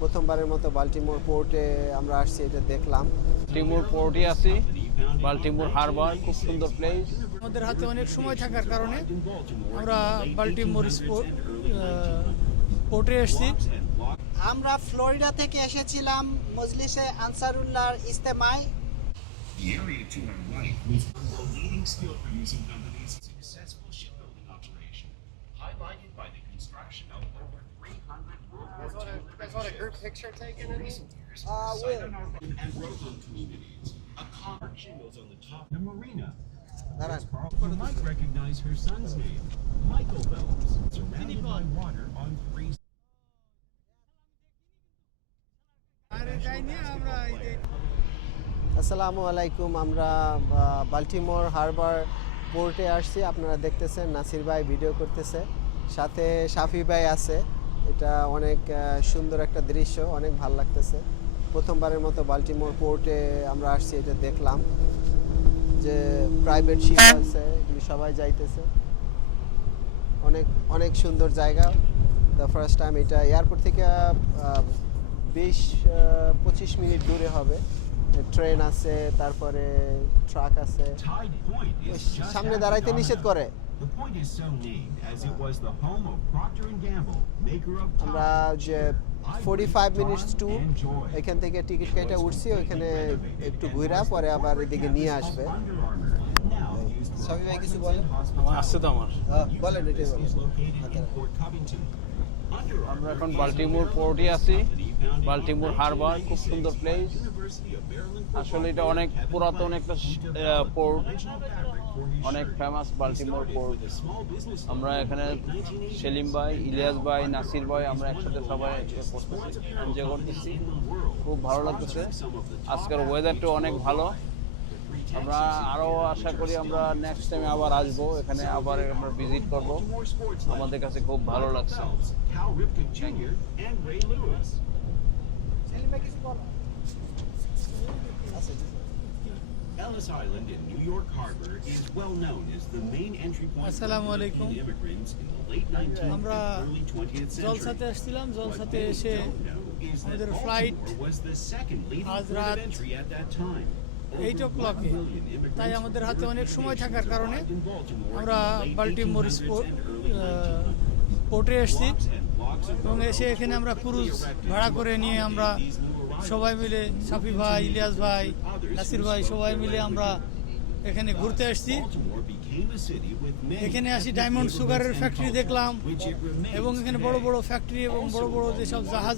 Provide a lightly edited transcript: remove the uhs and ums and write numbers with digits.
প্রথমবারের মতো বাল্টিমোর পোর্টে আমরা আসছি, এটা দেখলাম। বাল্টিমোর পোর্টে আছি, বাল্টিমোর হারবার খুব সুন্দর প্লেস। আমাদের হাতে অনেক সময় থাকার কারণে আমরা বাল্টিমোর পোর্টে এসেছি। আমরা ফ্লোরিডা থেকে এসেছিলাম মজলিসে আনসারুল্লাহর ইজতেমায়। The area to our right was one of the leading steel producing companies' successful shipbuilding operation, highlighted by the construction of over 300 World War II picture taken in recent years. Will. And Rockland communities, a common shingles on the top. The marina. You might recognize her son's name, Michael Phelps, surrounded by water on 3. আসসালামু আলাইকুম। আমরা Baltimore Harbour পোর্টে আসছি। আপনারা দেখতেছেন নাসির ভাই video করতেছে, সাথে শাফি ভাই আছে। এটা অনেক সুন্দর একটা দৃশ্য, অনেক ভালো লাগতেছে। প্রথমবারের মতো বাল্টিমোর পোর্টে আমরা আসছি, এটা দেখলাম যে প্রাইভেট শিপ আছে, এগুলি সবাই যাইতেছে। অনেক অনেক সুন্দর জায়গা। দ্য ফার্স্ট টাইম এটা এয়ারপোর্ট থেকে 20-25 মিনিট দূরে হবে। ট্রেন আছে, তারপরে ট্রাক আছে। সামনে দাঁড়াইতে নিষেধ করে। আমরা যে 45 মিনিটস টু এখান থেকে টিকিট কেটে উঠছি, ওইখানে একটু ঘুরা পরে আবার এদিকে নিয়ে আসবে। সবই ভাই কিছু বলেন। আসছে তো আমার। বলেন, এটাই বলেন। আমরা এখন বাল্টিমোর পোর্টে আছি, বাল্টিমোর হারবার খুব সুন্দর প্লেস। আসলে এটা অনেক পুরাতন একটা পোর্ট, অনেক ফেমাস বাল্টিমোর পোর্ট। আমরা এখানে সেলিম ভাই, ইলিয়াস ভাই, নাসির ভাই, আমরা একসাথে সবাই এনজয় করতেছি, খুব ভালো লাগতেছে। আজকের ওয়েদারটা অনেক ভালো। আমরা আরও আশা করি আমরা নেক্সট টাইমে আবার আসবো, এখানে আবার আমরা ভিজিট করব। আমাদের কাছে খুব ভালো লাগছে। Ellis Island in New York Harbor is well known as the main entry point for আসসালামু আলাইকুম। European immigrants in the late 19th আমরা and early 20th জলসাতে century. আসছিলাম, What জলসাতে many এসে don't know is that আমাদের Baltimore flight was the second leading আজ port রাত of entry at that time. 8 o'clock-এ। তাই আমাদের হাতে অনেক সময় থাকার কারণে আমরা বাল্টিমোর পোর্টে এসেছি এবং এসে এখানে আমরা ক্রুজ ভাড়া করে নিয়ে আমরা সবাই মিলে, শাফি ভাই, ইলিয়াস ভাই, নাসির ভাই, সবাই মিলে আমরা এখানে ঘুরতে আসছি। এখানে আসি ডায়মন্ড সুগারের ফ্যাক্টরি দেখলাম এবং এখানে বড় বড় ফ্যাক্টরি এবং বড় বড় যেসব জাহাজ